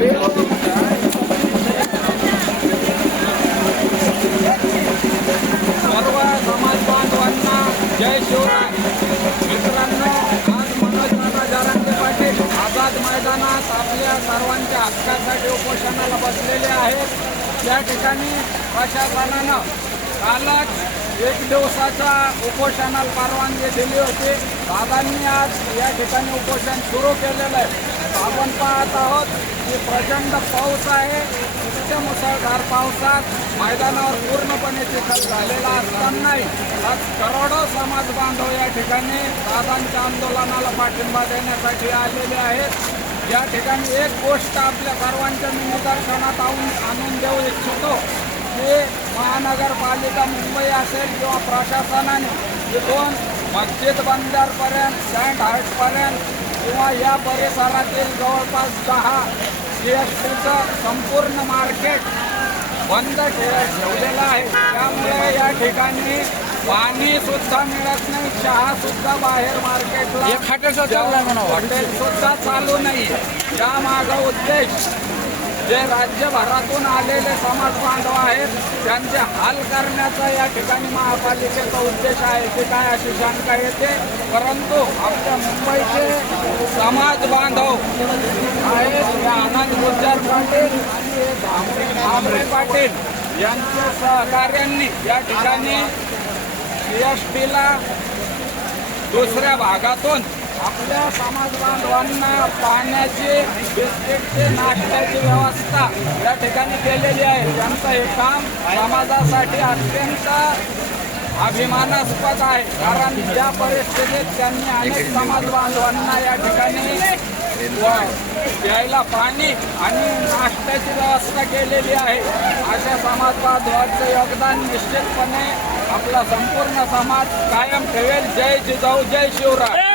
सर्व समाज बांधवांना जय शिवराय मित्रांनो आज मनोज दादा जरांगे पाटील आझाद मैदानात आपल्या सर्वांच्या हक्कासाठी उपोषणाला बसलेले आहेत त्या ठिकाणी प्रशासनानं कालच एक दिवसाचा उपोषणाला परवानगी दिली होती दादांनी आज या ठिकाणी उपोषण सुरू केलेलं आहे. आपण पाहत आहोत की प्रचंड पाऊस आहे. इतक्या मुसळधार पावसात मैदानावर पूर्णपणे चिखल झालेला असतानाही आज करोडो समाज बांधव या ठिकाणी दादांच्या आंदोलनाला पाठिंबा देण्यासाठी आलेले आहेत. या ठिकाणी एक गोष्ट आपल्या सर्वांच्या मी निदर्शनात आणून आणून देऊ इच्छितो की महानगरपालिका मुंबई असेल किंवा प्रशासनाने इथून मस्जिद बंदरपर्यंत सँड हार्टपर्यंत किंवा या परिसरातील जवळपास दहा सी एस टीचं संपूर्ण मार्केट बंद ठेव ठेवलेलं आहे. त्यामुळे या ठिकाणी पाणी सुद्धा मिळत नाही चहा सुद्धा बाहेर मार्केटला एक हॉटेल सुद्धा चालू नाही. या मागं उद्देश जे राज्यभरातून आलेले समाज बांधव आहेत त्यांचे हाल करण्याचा या ठिकाणी महापालिकेचा उद्देश आहे की काय अशी शंका येते. परंतु आपल्या मुंबईचे समाज बांधव आहेत हे आनंद गुज्जर पाटील आणि भामरे पाटील यांच्या सहकार्यांनी या ठिकाणी सी एस टीला दुसऱ्या भागातून आपल्या समाज बांधवांना पाण्याची बिस्किटची नाश्त्याची व्यवस्था या ठिकाणी केलेली आहे. त्यांचं हे काम समाजासाठी अत्यंत अभिमानास्पद आहे. कारण ज्या परिस्थितीत त्यांनी अनेक समाज बांधवांना या ठिकाणी प्यायला पाणी आणि नाश्त्याची व्यवस्था केलेली आहे. अशा समाज बांधवांचं योगदान निश्चितपणे आपला संपूर्ण समाज कायम ठेवेल. जय जिजाऊ जय शिवराय.